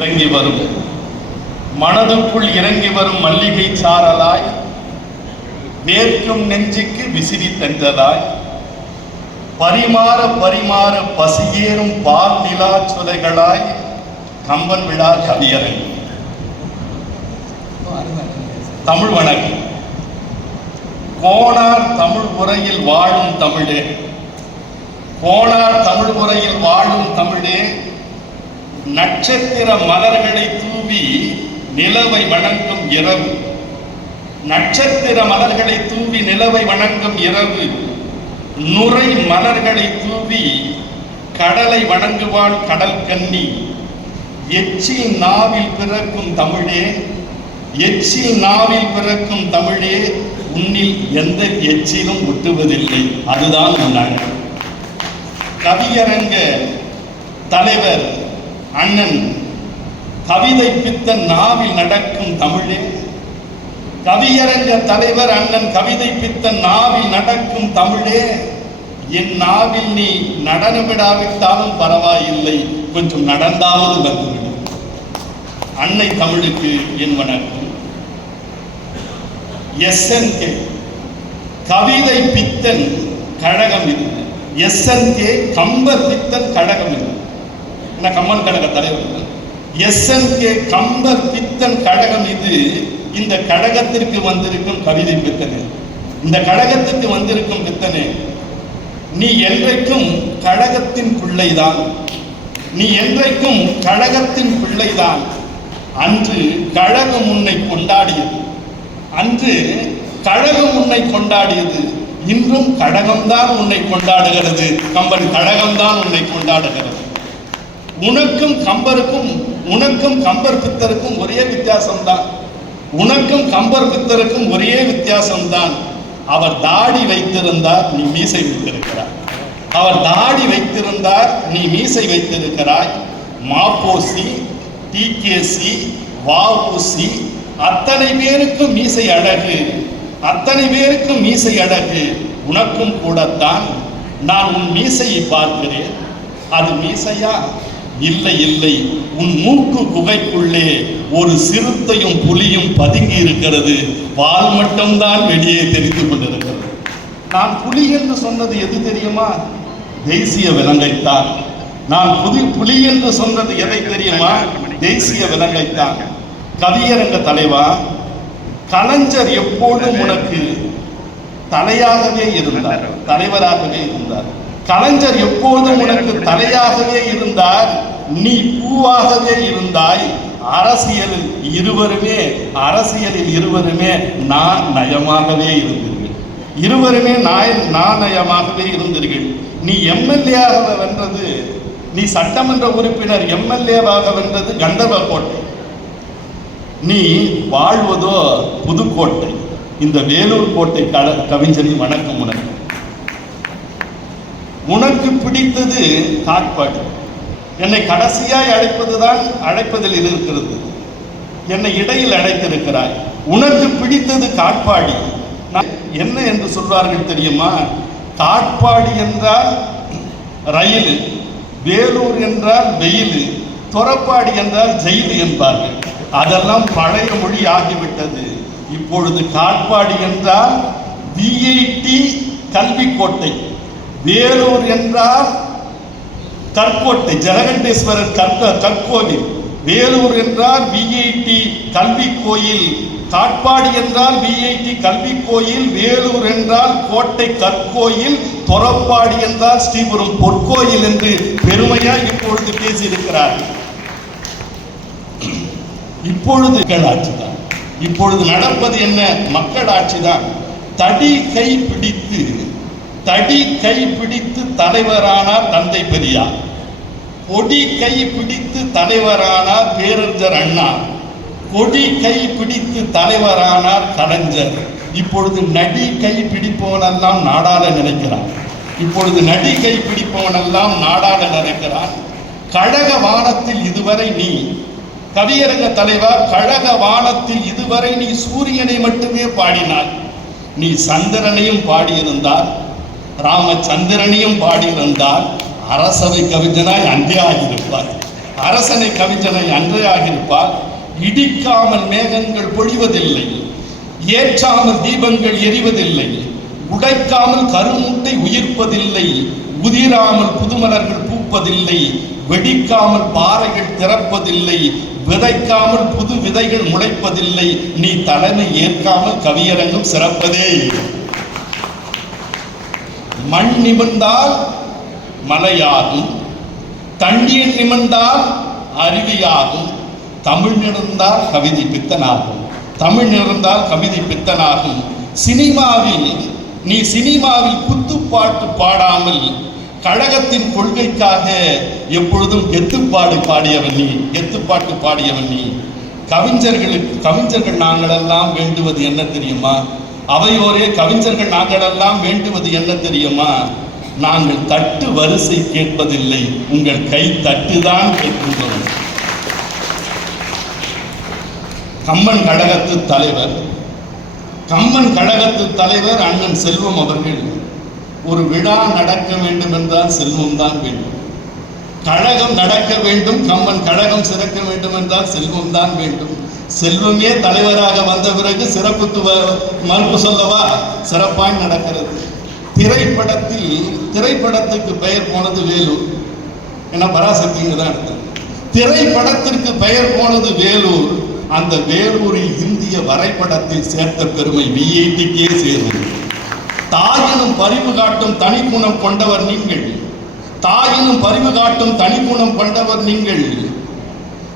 இறங்கி வரும் மனதுக்குள் இறங்கி வரும் மல்லிகை சாரலாய் வேர்க்கும் நெஞ்சுக்கு விசிறி தந்ததாய் பரிமாற பரிமாற பசியேறும் பால் நிலா சுதைகளாய் கம்பன் விழா கவியரங்கு. தமிழ் வணக்கம். கோணார் தமிழ் உரையில் வாழும் தமிழே, கோணார் தமிழ் உரையில் வாழும் தமிழே, நட்சத்திர மலர்களை தூவி நிலவை வணங்கும் இரவு, நட்சத்திர மலர்களை தூவி நிலவை வணங்கும் இரவு, நுரை மலர்களை தூவி கடலை வணங்குவாள் கடல் கன்னி, எச்சி நாவில் பிறக்கும் தமிழே, எச்சி நாவில் பிறக்கும் தமிழே, உன்னில் எந்த எச்சிலும் ஒட்டுவதில்லை, அதுதான் உன்னாங்க. கவியரங்க தலைவர் அண்ணன் கவிதை பித்தன் நாவில் நடக்கும் தமிழே, கவியரங்க தலைவர் அண்ணன் கவிதை பித்தன் நாவில் நடக்கும் தமிழே, என் நாவில் நீ நடனமிடாவிட்டாலும் பரவாயில்லை, கொஞ்சம் நடந்தாவது வந்துவிடும். அன்னை தமிழுக்கு என் வணக்கம். SNK கவிதை பித்தன் கழகம் இது, SNK கம்பர் பித்தன் கழகம் இது, என்ன கம்மன் கழக தலைவர் SNK கம்பர் பித்தன் கழகம் இது. இந்த கழகத்திற்கு வந்திருக்கும் கவிதை பித்தனே, இந்த கழகத்திற்கு வந்திருக்கும் பித்தனே, நீ என்றைக்கும் கழகத்தின் பிள்ளைதான், நீ என்றைக்கும் கழகத்தின் பிள்ளைதான். அன்று கழகம் உன்னை கொண்டாடியது, அன்று கழகம் உன்னை கொண்டாடியது, இன்றும் கழகம்தான் உன்னை கொண்டாடுகிறது. கம்பன் கழகம்தான் உன்னை கொண்டாடுகிறது. உனக்கும் கம்பருக்கும், உனக்கும் கம்பர் பித்தருக்கும் ஒரே வித்தியாசம்தான், உனக்கும் கம்பர் பித்தருக்கும் ஒரே வித்தியாசம்தான். அவர் தாடி வைத்திருந்தார், நீ மீசை வைத்திருக்கிறாய். அவர் தாடி வைத்திருந்தார், நீ மீசை வைத்திருக்கிறாய். மாப்போசி, டிகேசி, வஉசி அத்தனை பேருக்கும் மீசை அழகு, அத்தனை பேருக்கும் மீசை அழகு. உனக்கும் கூடத்தான். நான் உன் மீசையை பார்க்கிறேன், அது மீசையா? இல்லை இல்லை, உன் மூக்கு குகைக்குள்ளே ஒரு சிறுத்தையும் புலியும் பதுங்கி இருக்கிறது, வால் மட்டும்தான் வெளியே தெரிந்து கொண்டிருக்கிறது. நான் புலி என்று சொன்னது எது தெரியுமா? தேசிய விலங்கைத்தான். நான் புலி என்று சொன்னது எதை தெரியுமா? தேசிய விலங்கைத்தான். கவியரங்க தலைவா, கலைஞர் எப்போதும் உனக்கு தலையாகவே இருந்தார், தலைவராகவே இருந்தார். கலைஞர் எப்போதும் உனக்கு தலையாகவே இருந்தார், நீ பூவாகவே இருந்தாய். அரசியலில் இருவருமே நான் நயமாகவே இருந்தீர்கள், இருவருமே நாணயமாகவே இருந்தீர்கள். நீ எம்எல்ஏவாக வென்றது, நீ சட்டமன்ற உறுப்பினர் எம்எல்ஏவாக வென்றது கந்தர்வக்கோட்டை, நீ வாழ்வதோ புதுக்கோட்டை. இந்த வேலூர் கோட்டை கவிஞரின் வணக்கம் உனக்கு. உனக்கு பிடித்தது காட்பாடி, என்னை கடைசியாய் அழைப்பதுதான் அழைப்பதில் இருக்கிறது, என்னை இடையில் அழைத்திருக்கிறாய். உனக்கு பிடித்தது காட்பாடி. என்ன என்று சொல்வார்கள் தெரியுமா? காட்பாடி என்றால் ரயில், வேலூர் என்றால் வெயில், தொரப்பாடி என்றால் ஜெயில் என்பார்கள். அதெல்லாம் பழைய மொழி ஆகிவிட்டது. இப்பொழுது காட்பாடி என்றால் VIT கல்விக்கோட்டை, வேலூர் என்றால் கற்கோட்டை ஜலகண்டேஸ்வரர் கற்கோவில், வேலூர் என்றால் VIT கல்வி கோயில், காட்பாடி என்றால் VIT கல்வி கோயில், வேலூர் என்றால் கோட்டை கற்கோயில், தொரப்பாடி என்றால் ஸ்ரீபுரம் பொற்கோயில் என்று பெருமையாக இப்பொழுது பேசியிருக்கிறார். இப்பொழுது மக்களாட்சி தான், இப்பொழுது நடப்பது என்ன? மக்களாட்சி தான். தடி கை பிடித்து தலைவரானார் தந்தை பெரியார், கொடி கை பிடித்து தலைவரானார் பேரறிஞர் அண்ணா, கொடி கை பிடித்து தலைவரானார் கலைஞர். இப்பொழுது நடி கை பிடிப்பவனெல்லாம் நாடாள நினைக்கிறான், இப்பொழுது நடி கை பிடிப்பவனெல்லாம் நாடாள நினைக்கிறான். கழக வானத்தில் இதுவரை நீ, கவியரங்க தலைவா, கழக வானத்தில் இதுவரை நீ சூரியனை மட்டுமே பாடினாய். நீ சந்திரனையும் பாடியிருந்தால், ராமச்சந்திரனையும் பாடியிருந்தால் அரசவை கவிஞனாய் அங்கே ஆகியிருப்பார். அரசனை கவிஞனை அன்றையாகிருப்பால் இடிக்காமல் மேகங்கள் பொழிவதில்லை, ஏற்றாமல் தீபங்கள் எரிவதில்லை, உடைக்காமல் கருமுட்டை உயிர்ப்பதில்லை, உதிராமல் புதுமலர்கள் பூப்பதில்லை, வெடிக்காமல் பாறைகள் திறப்பதில்லை, விதைக்காமல் புது விதைகள் முளைப்பதில்லை, நீ தலைமை ஏற்காமல் கவியரங்கம் சிறப்பதே. மண் நிமிர்ந்தால் மலையாகும், தண்ணீர் நிமிர்ந்தால் அருவியாகும், தமிழ் நிமிர்ந்தால் கவிதை பித்தனாகும், தமிழ் நிமிர்ந்தால் கவிதை பித்தனாகும். நீ சினிமாவில் குத்துப்பாட்டு பாடாமல் கழகத்தின் கொள்கைக்காக எப்பொழுதும் எத்துப்பாட்டு பாடியவன் நீ. கவிஞர்கள் நாங்களெல்லாம் வேண்டுவது என்ன தெரியுமா? அவையோரே கவிஞர்கள் நாங்களெல்லாம் வேண்டுவது என்ன தெரியுமா? நாங்கள் தட்டு வரிசை கேட்பதில்லை, உங்கள் கை தட்டுதான் கேட்கின்றோம். கம்மன் கழகத்து தலைவர் அண்ணன் செல்வம் அவர்கள், ஒரு விழா நடக்க வேண்டும் என்றால் செல்வம் தான் வேண்டும், கழகம் நடக்க வேண்டும், கம்மன் கழகம் சிறக்க வேண்டும் என்றால் செல்வம் தான் வேண்டும். செல்வமே தலைவராக வந்த பிறகு சிறப்புக்கு மறுப்பு சொல்லவா? சிறப்பாய் நடக்கிறது. திரைப்படத்துக்கு பெயர் போனது வேலூர், ஏன்னா பராசக்திங்க தான் எடுத்தது. திரைப்படத்திற்கு பெயர் போனது வேலூர். அந்த வேலூரில் இந்திய வரைபடத்தில் சேர்த்த பெருமை விஐடிக்கே சேரும். தாயினும் பரிவு காட்டும் தனிக்குணம் கொண்டவர் நீங்கள், தாயினும் பரிவு காட்டும் தனிக்குணம் கொண்டவர் நீங்கள்.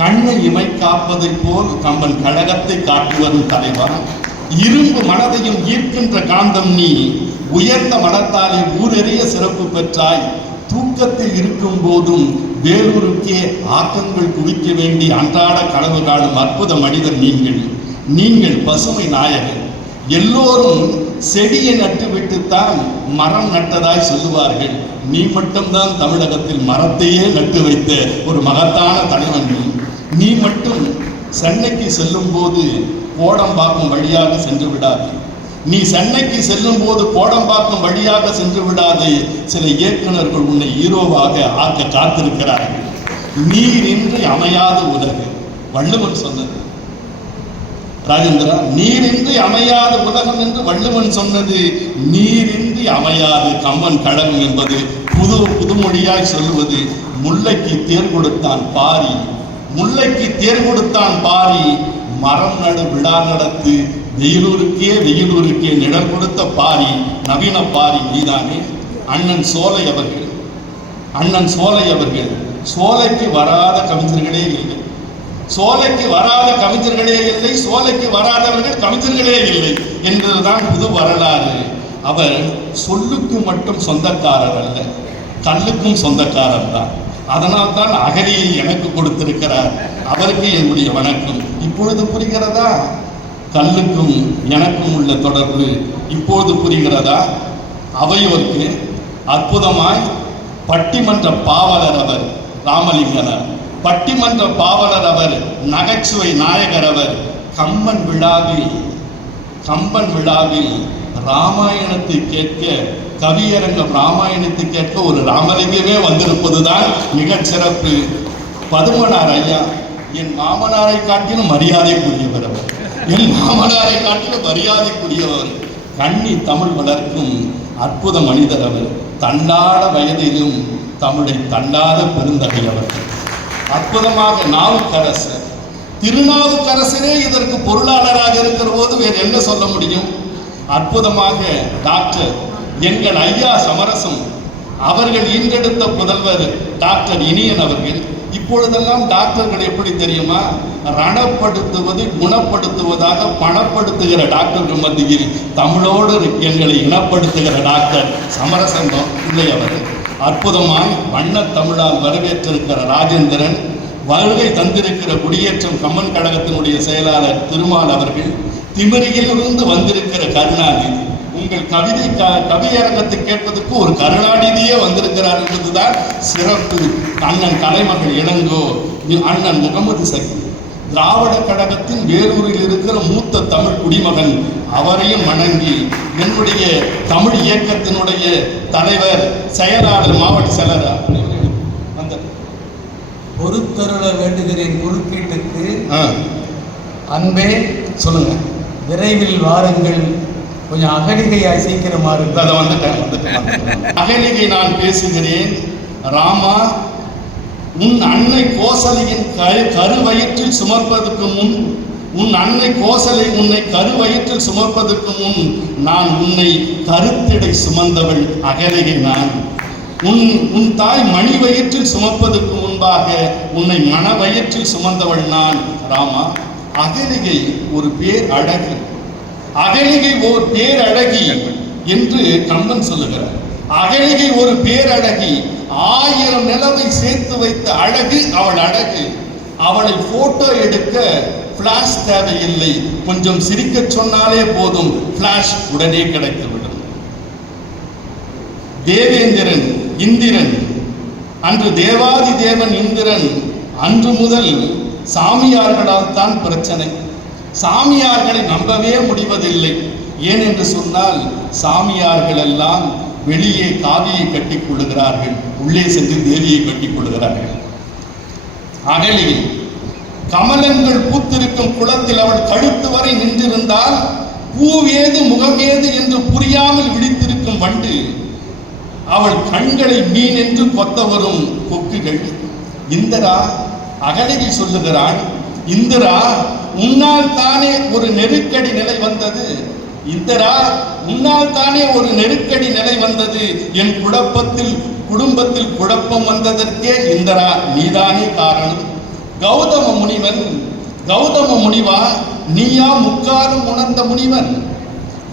கண்ணை இமை காப்பதை போல் கம்பன் கழகத்தை காட்டி வரும் தலைவா. இரும்பு மனதையும் ஈர்க்கின்ற காந்தம் நீ. உயர்ந்த மனத்தாலே ஊரெறிய சிறப்பு பெற்றாய். தூக்கத்தில் இருக்கும் போதும் வேலூருக்கே ஆக்கங்கள் குவிக்க வேண்டி அன்றாட கனவு காணும் அற்புத மனிதர் நீங்கள் பசுமை நாயகர். எல்லோரும் செடியை நட்டுவிட்டுத்தான் மரம் நட்டதாய் சொல்லுவார்கள். நீ மட்டும்தான் தமிழகத்தில் மரத்தையே நட்டு வைத்த ஒரு மகத்தான தலைவன். நீ மட்டும் சென்னைக்கு செல்லும் போது கோடம்பாக்கம் வழியாக சென்று விடாது. நீ சென்னைக்கு செல்லும் போது கோடம்பாக்கம் வழியாக சென்று விடாது. சில இயக்குநர்கள் உன்னை ஹீரோவாக ஆக்க காத்திருக்கிறார்கள். நீரின்றி அமையாத உலகு, வள்ளுவன் சொன்னது. ராஜேந்திரா, நீரின்றி அமையாத உலகம் என்று வள்ளுவன் சொன்னது. நீரின்றி அமையாது கம்மன் கழகம் என்பது புதுமொழியாய் சொல்லுவது. முல்லைக்கு தேர் கொடுத்தான் பாரி, மரம் நடு விழா நடத்து, வெயிலூருக்கே நிழல் கொடுத்த பாரி, நவீன பாரி நீதானே. அண்ணன் சோலை அவர்கள் சோலைக்கு வராத கவிஞர்களே இல்லை, சோலைக்கு வராதவர்கள் கவிஞர்களே இல்லை என்பதுதான் புது வரலாறு. அவர் சொல்லுக்கு மட்டும் சொந்தக்காரர் அல்ல, கல்லுக்கும் சொந்தக்காரர் தான். அதனால் தான் அகலியை எனக்கு கொடுத்திருக்கிறார். அவருக்கு என்னுடைய வணக்கம். இப்பொழுது புரிகிறதா கல்லுக்கும் எனக்கும் உள்ள தொடர்பு? இப்பொழுது புரிகிறதா? அவையோருக்கு அற்புதமாய் பட்டிமன்ற பாவலர் அவர் ராமலிங்கனர், பட்டிமன்ற பாவலர் அவர், நகைச்சுவை நாயகர் அவர். கம்பன் விழாவில் ராமாயணத்தை கேட்க, கவியரங்கம் ராமாயணத்தை கேட்க ஒரு ராமலிங்கமே வந்திருப்பதுதான் மிகச் சிறப்பு. பதுமனார் ஐயா என் மாமனாரை காட்டிலும் மரியாதைக்குரியவர் அவர், கண்ணி தமிழ் வளர்க்கும் அற்புத மனிதர் அவர். தன்னாட வயதிலும் தமிழை தள்ளாத பெருந்தகை அவர். அற்புதமாக திருநாவுக்கரசரே இதற்கு பொருளாளராக இருக்கிற போது வேறு என்ன சொல்ல முடியும்? அற்புதமாக டாக்டர் எங்கள் ஐயா சமரசம் அவர்கள் ஈன்றெடுத்த புதல்வர் டாக்டர் இனியன் அவர்கள். இப்பொழுதெல்லாம் டாக்டர்கள் எப்படி தெரியுமா? ரணப்படுத்துவது குணப்படுத்துவதாக பணப்படுத்துகிற டாக்டர்கள் மத்தியில் தமிழோடு எங்களை இனப்படுத்துகிற டாக்டர் சமரசம் இல்லை அவர். அற்புதமாய் வண்ண தமிழால் வரவேற்றிருக்கிற ராஜேந்திரன், வருகை தந்திருக்கிற குடியேற்றம் கம்மன் கழகத்தினுடைய செயலாளர் திருமால் அவர்கள், திமிரியிலிருந்து வந்திருக்கிற கருணாநிதி. உங்கள் கவியரங்கத்தை கேட்பதற்கு ஒரு கருணாநிதியே வந்திருக்கிறார் என்பதுதான் சிறப்பு. அண்ணன் கலைமகள் இளங்கோ, அண்ணன் முகமது சகி, திராவிட கழகத்தின் வேலூரில் இருக்கிற மூத்த தமிழ் குடிமகன், அவரையும் வணங்கி என்னுடைய தமிழ் இயக்கத்தினுடைய தலைவர், செயலாளர், மாவட்ட செயலாளர் பொறுத்தருள வேண்டுகிறேன் குறுக்கீட்டுக்கு. அன்பே சொல்லுங்க. விரைவில் வாருங்கள், கொஞ்சம் அகலிகையாய் சீக்கிரமா இருக்கு. அதை வந்துட்டேன். அகலிகை நான் பேசுகிறேன். ராமா, உன் அன்னை கோசலையின் கருவயிற்றில் சுமப்பதற்கு முன், உன் அன்னை கோசலை உன்னை கருவயிற்றில் சுமப்பதற்கு முன் நான் உன்னை கருத்திடை சுமந்தவள் அகலிகை நான். உன் தாய் மணி வயிற்றில் சுமப்பதற்கு முன்பாக உன்னை மன வயிற்றில் சுமந்தவள் நான். ராமா, அகலிகை ஒரு பேர் அழகு, அகலிகை ஒரு பேரழகி என்று கம்பன் சொல்லுகிறார். அகலிகை ஒரு பேரழகி, 1000 நிலவை சேர்த்து வைத்த அழகு அவள் அழகு. அவளை போட்டோ எடுக்க பிளாஷ் தேவையில்லை, கொஞ்சம் சிரிக்க சொன்னாலே போதும், பிளாஷ் உடனே கிடைத்துவிடும். தேவேந்திரன் இந்திரன், அன்று தேவாதி தேவன் இந்திரன் அன்று முதல் சாமியார்களால் தான் பிரச்சனை. சாமியார்களை நம்பவே முடிவதில்லை. ஏனென்று சொன்னால் சாமியார்கள் எல்லாம் வெளியே காவியை கட்டிக் கொள்ளுகிறார்கள், உள்ளே சென்று தேவியை கட்டிக் கொள்ளுகிறார்கள். அகலிகை கமலங்கள் பூத்திருக்கும் குளத்தில் அவள் கழுத்து வரை நின்றிருந்தால் பூவேது முகமேது என்று புரியாமல் விழித்திருக்கும் வண்டு, அவள் கண்களை மீன் என்று கொத்த வரும் கொக்குகள். இந்திரா, அகலிகை சொல்லுகிறான், இந்திரா, உன்னால் தானே ஒரு நெருக்கடி நிலை வந்தது. இந்திரா, உன்னால் தானே ஒரு நெருக்கடி நிலை வந்தது. என் குடும்பத்தில் குழப்பம் வந்ததற்கே இந்திரா நீதானே காரணம். கௌதம முனிவன், கௌதம முனிவா, நீயா முக்காலும் உணர்ந்த முனிவன்?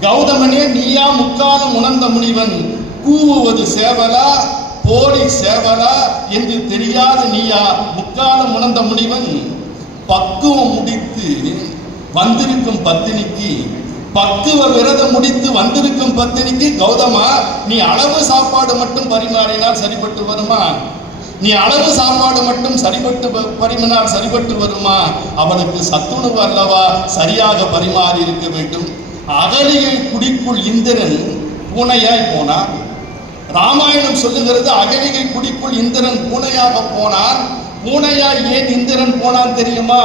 கௌதமனே, நீயா முக்காலும் உணர்ந்த முனிவன்? கூவுவது சேவலா போலி சேவலா என்று தெரியாத நீயா முக்காலும் உணர்ந்த முனிவன்? பக்குவம் முடித்து வந்திருக்கும் பத்தினிக்கு, பக்குவ விரதம் முடித்து வந்திருக்கும் பத்தினிக்கு, கௌதமா, நீ அளவு சாப்பாடு மட்டும் பரிமாறினால் சரிபட்டு வருமா? நீ அளவு சாப்பாடு மட்டும் பரிமாறினால் சரிபட்டு வருமா? அவளுக்கு சத்துணவு அல்லவா சரியாக பரிமாறி இருக்க வேண்டும். அகலிகை குடிக்குள் இந்திரன் பூனையாய் போனான். ராமாயணம் சொல்லுகிறது, அகலிகை குடிக்குள் இந்திரன் பூனையாக போனான். பூனையாய் ஏன் இந்திரன் போனான் தெரியுமா?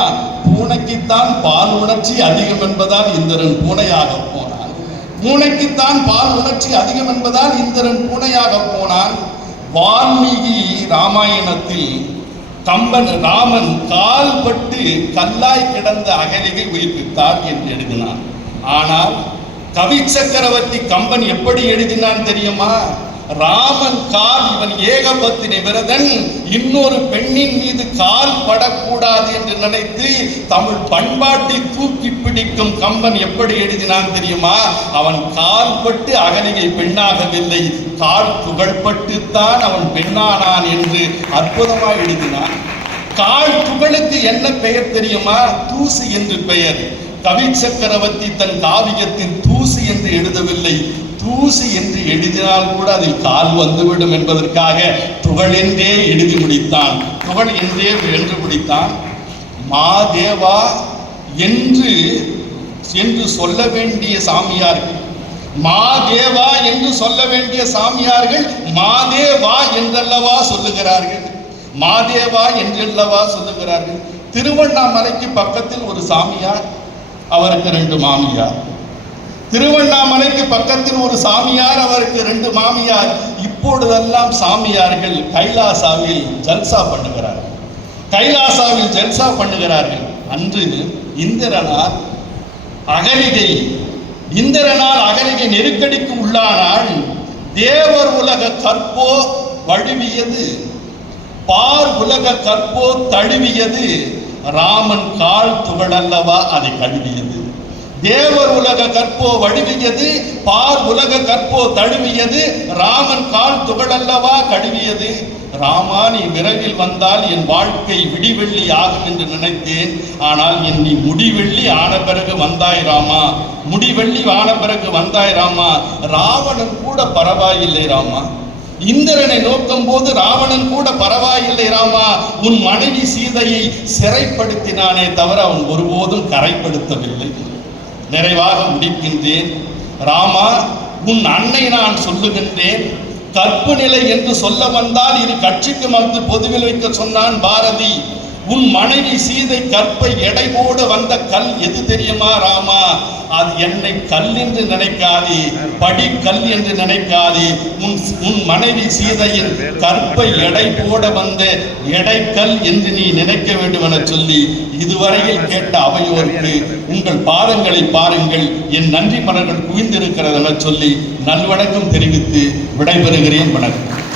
பூனைக்குத்தான் பால் உணர்ச்சி அதிகம் என்பதால் இந்திரன் பூனையாக போனான். பூனைக்குத்தான் பால் உணர்ச்சி அதிகம் என்பதால் இந்திரன் பூனையாக போனான். வால்மீகி ராமாயணத்தில் ராமன் கால்பட்டு கல்லாய் கிடந்த அகலிகை உயிர்ப்பித்தார் என்று எழுதினான். ஆனால் கவி சக்கரவர்த்தி கம்பன் எப்படி எழுதினான் தெரியுமா? ராமன் கால், இவன் ஏகபத்தினி விரதன், இன்னொரு பெண்ணின் மீது கால் படக்கூடாது என்று நினைத்து தமிழ் பண்பாட்டை தூக்கி பிடிக்கும் கம்பன் எப்படி எழுதினான் தெரியுமா? அவன் கால் பட்டு அகலிகை பெண்ணாகவில்லை, கால் துகள்பட்டுத்தான் அவன் பெண்ணானான் என்று அற்புதமாக எழுதினான். கால் துகளுக்கு என்ன பெயர் தெரியுமா? தூசு என்று பெயர். கவி சக்கரவர்த்தி தன் காவியத்தில் தூசு என்று எழுதவில்லை, தூசு என்று எழுதினால் கூட அதில் கால் வந்துவிடும் என்பதற்காக துகள் என்றே எழுதி முடித்தான், துகள் என்றே வென்று முடித்தான். மாதேவா என்று சொல்ல வேண்டிய சாமியார்கள், மாதேவா என்று சொல்ல வேண்டிய சாமியார்கள் மாதேவா என்றல்லவா சொல்லுகிறார்கள், மாதேவா என்றல்லவா சொல்லுகிறார்கள். திருவண்ணாமலைக்கு பக்கத்தில் ஒரு சாமியார், அவருக்கு 2 மாமியார். திருவண்ணாமலைக்கு பக்கத்தில் ஒரு சாமியார், அவருக்கு 2 மாமியார். இப்பொழுதெல்லாம் சாமியார்கள் கைலாசாவில் ஜல்சா பண்ணுகிறார்கள், கைலாசாவில் ஜல்சா பண்ணுகிறார்கள். அன்று இந்திரனால் அகலிகை நெருக்கடிக்கு உள்ளானால் தேவர் உலக கற்போ வழுவியது, பார் உலக கற்போ தழுவியது, ராமன் கால் துகளல்லவா அதை கழுவியது. தேவர் உலக கற்போ வழுவியது, பார் உலக கற்போ தழுவியது, ராமன் கால் துகளல்லவா கழுவியது. ராமா, நீ விரைவில் வந்தால் என் வாழ்க்கை விடிவெள்ளி ஆகும் என்று நினைத்தேன். ஆனால் நீ முடிவெள்ளி ஆன பிறகு வந்தாய் ராமா, முடிவெள்ளி ஆன பிறகு வந்தாய் ராமா. ராவணன் கூட பரவாயில்லை ராமா, இந்திரனை நோக்கும் போது ராவணன் கூட பரவாயில்லை ராமா. உன் மனைவி சீதையை சிறைப்படுத்தினானே தவிர அவன் ஒருபோதும் கரைப்படுத்தவில்லை. நிறைவாக முடிக்கின்றேன். ராமா, உன் அன்னை நான் சொல்லுகின்றேன், கற்பு நிலை என்று சொல்ல வந்தால் இரு கட்சிக்கு மத்து பொதுவில் வைக்க சொன்னான் பாரதி. உன் மனைவி சீதை கற்பை எடை போட வந்த கல் எது தெரியுமா ராமா? அது என்னை கல் என்று நினைக்காதே, படி கல் என்று நினைக்காதே. உன் மனைவி சீதையின் கற்பை எடை போட வந்த எடைக்கல் என்று நீ நினைக்க வேண்டும் என சொல்லி இதுவரையில் கேட்ட அவையோருக்கு உங்கள் பாதங்களை பாருங்கள், என் நன்றி மலர்கள் குவிந்திருக்கிறது என சொல்லி நல்வணக்கம் தெரிவித்து விடைபெறுகிறேன். வணக்கம்.